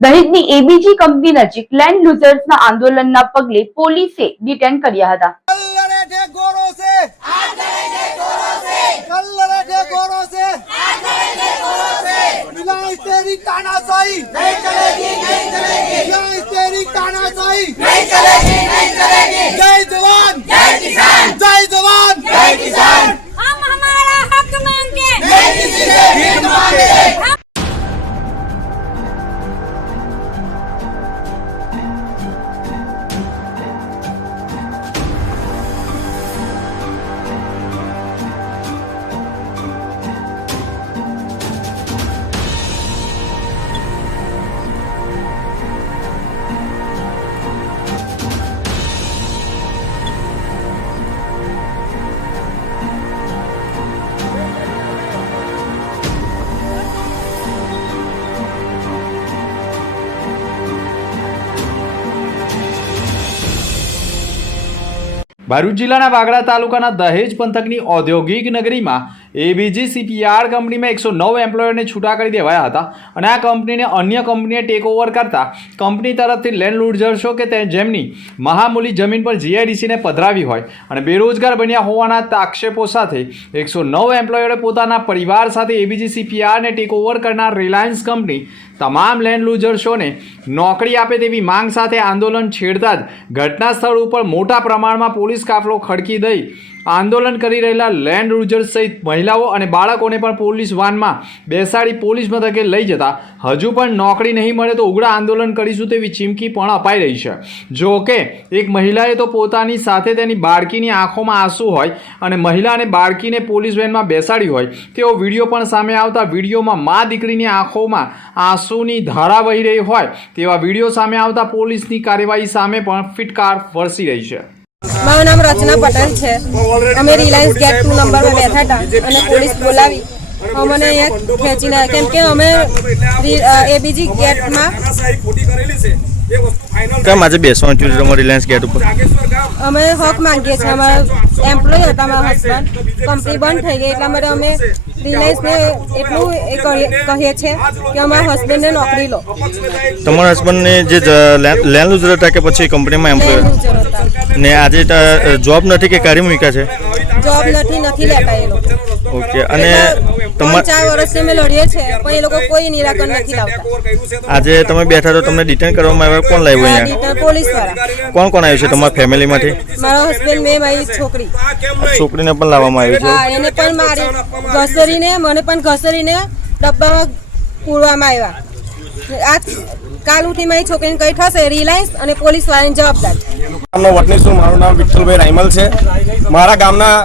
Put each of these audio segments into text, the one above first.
દહેજની ABG company નજીક land લૂઝર્સના આંદોલનના પગલે પોલીસે ડિટેન કર્યા હતા। हम हमारा हक मांगे। ભરૂચ જિલ્લાના વાગડા તાલુકાના દહેજ પંથકની ઔદ્યોગિક નગરીમાં એબીજી સીપીઆર કંપનીમાં 109 એમ્પ્લોયરને છૂટા કરી દેવાયા હતા અને આ કંપનીને અન્ય કંપનીએ ટેક ઓવર કરતા કંપની તરફથી લેન્ડ લૂઝર્સો કે જેમની મહામૂલી જમીન પર જીઆઈડીસીને પધરાવી હોય અને બેરોજગાર બન્યા હોવાના આક્ષેપો સાથે 109 એમ્પ્લોયરે પોતાના પરિવાર સાથે એબીજી સીપીઆરને ટેક ઓવર કરનાર રિલાયન્સ કંપની તમામ લેન્ડ લૂઝર્સોને નોકરી આપે તેવી માંગ સાથે આંદોલન છેડતા જ ઘટના સ્થળ ઉપર મોટા પ્રમાણમાં પોલીસ કાફલો ખડકી દઈ આંદોલન કરી રહેલા લેન્ડ લૂઝર્સ સહિત મહિલાઓ અને બાળકોને પણ પોલીસ વાનમાં બેસાડી પોલીસ મથકે લઈ જતા હજુ પણ નોકરી નહીં મળે તો ઉગ્ર આંદોલન કરીશું તેવી ચીમકી પણ અપાઈ રહી છે। જો કે એક મહિલાએ તો પોતાની સાથે તેની બાળકીની આંખોમાં આંસુ હોય અને મહિલા અને બાળકીને પોલીસ વેનમાં બેસાડી હોય તેવો વિડીયો પણ સામે આવતા વિડીયોમાં મા દીકરીની આંખોમાં આંસુની ધારા વહી રહી હોય તેવા વિડીયો સામે આવતા પોલીસની કાર્યવાહી સામે પણ ફિટકાર વરસી રહી છે। મારું નામ રચના પટેલ છે। અમે રિલાયન્સ ગેટ 2 નંબર પર બેઠા હતા અને પોલીસ બોલાવી અમને અહીંયા ખેંચીને કેમ કે અમે એબીજી ગેટમાં કેમ આજે બેસવાનું થયું તમારે રિલાયન્સ ગેટ ઉપર? અમે હક માંગીએ છીએ। અમારા એમ્પ્લોય હતા, મારા હસબન્ડ કંપની બંધ થઈ ગઈ એટલા માટે અમે રિલાયન્સને એટલું કહીએ છીએ કે અમારા હસબન્ડને નોકરી લો। તમારા હસબન્ડને જે લેન્ડ લૂઝર હતા કે પછી કંપનીમાં એમ્પ્લોય ને આજે જોબ નથી કે કાર્ય મૂક્યા છે? જોબ નથી લેતા એ લોકો। ઓકે, અને 4 વર્ષથી અમે લડીએ છીએ પણ એ લોકો કોઈ નિરાકરણ નથી લાવતા। આજે તમે બેઠા તો તમને ડિટેન કરવામાં આવ્યા, કોણ લાવ્યું અહીંયા? પોલીસ વાળા। કોણ કોણ આવ્યું છે તમારા ફેમિલીમાંથી? મારો હસબન્ડ, મેં, મારી છોકરી। છોકરીને પણ લાવવામાં આવી છે? હા, એને પણ મારી ઘસરીને મને પણ ઘસરીને ડબ્બામાં પૂરવામાં આવ્યા। આ કાલ ઉઠી મારી છોકરીને કઈ થશે રિલાયન્સ અને પોલીસ વાળાની જવાબદાર। વતની છું, મારું નામ વિઠ્ઠલભાઈ રાયમલ છે। મારા ગામના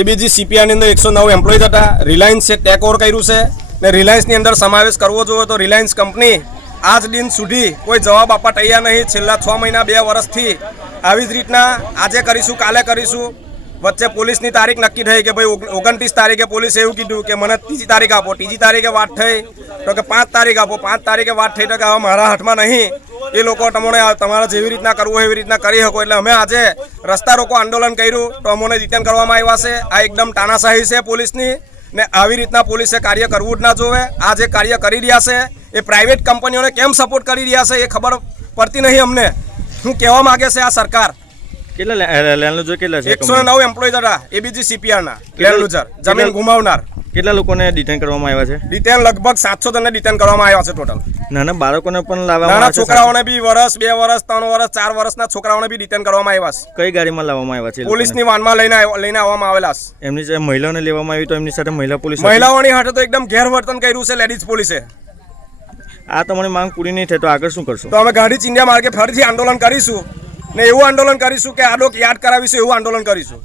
એબીજી સીપીઆરની અંદર 109 એમ્પ્લોય હતા। રિલાયન્સે ટેક ઓવર કર્યું છે ને રિલાયન્સની અંદર સમાવેશ કરવો જોઈએ તો રિલાયન્સ કંપની આજ દિન સુધી કોઈ જવાબ આપવા તૈયાર નહીં। છેલ્લા 6 મહિના 2 વર્ષથી આવી જ રીતના આજે કરીશું કાલે કરીશું, વચ્ચે પોલીસની તારીખ નક્કી થઈ કે ભાઈ 29 તારીખે પોલીસે એવું કીધું કે મને 3જી તારીખ આપો। 3જી તારીખે વાત થઈ તો કે 5 તારીખ આપો। 5 તારીખે વાત થઈ તો કે હવે મારા હાથમાં નહીં, એ લોકો તમને તમારે જેવી રીતના કરવું હોય એવી રીતના કરી શકો। એટલે અમે આજે રસ્તા રોકો આંદોલન કર્યું તો અમને ડિટેન કરવામાં આવ્યા છે। આ એકદમ તાનાશાહી છે પોલીસની ને આવી રીતના પોલીસે કાર્ય કરવું જ ના જોવે। આ જે કાર્ય કરી રહ્યા છે એ પ્રાઇવેટ કંપનીઓને કેમ સપોર્ટ કરી રહ્યા છે એ ખબર પડતી નહીં અમને। શું કહેવા માગે છે આ સરકાર? કેટલા લેન્ડ લૂઝર કેટલા છે? 109 એમ્પ્લોય હતા એબીજી સીપીઆરના લેન્ડ લૂઝર, જમીન ગુમાવનાર। કેટલા લોકોને ડિટેન કરવામાં આવ્યા છે? ડિટેન લગભગ 700 જણને ડિટેન કરવામાં આવ્યા છે ટોટલ। નાના બાળકોને પણ લાવવામાં નાના આવ્યા છે? છોકરાઓને બી વર્ષ 2 વર્ષ 3 વર્ષ 4 વર્ષના છોકરાઓને બી ડિટેન કરવામાં આવ્યા છે। કઈ ગાડીમાં લાવવામાં આવ્યા છે? પોલીસની વાનમાં લઈને આવવામાં આવેલા છે। એમની જે મહિલાઓને લેવામાં આવી તો એમની સાથે મહિલા પોલીસ મહિલાઓની હાથે તો એકદમ ગેરવર્તન કર્યું છે લેડીઝ પોલીસે। આ તમારી માંગ પૂરી નહીં થાય તો આગળ શું કરશો? તો અમે ગાંધી ચિંધ્યા માર્ગે ફરીથી આંદોલન કરીશું ને એવું આંદોલન કરીશું કે આ લોકો યાદ કરાવીશું, એવું આંદોલન કરીશું।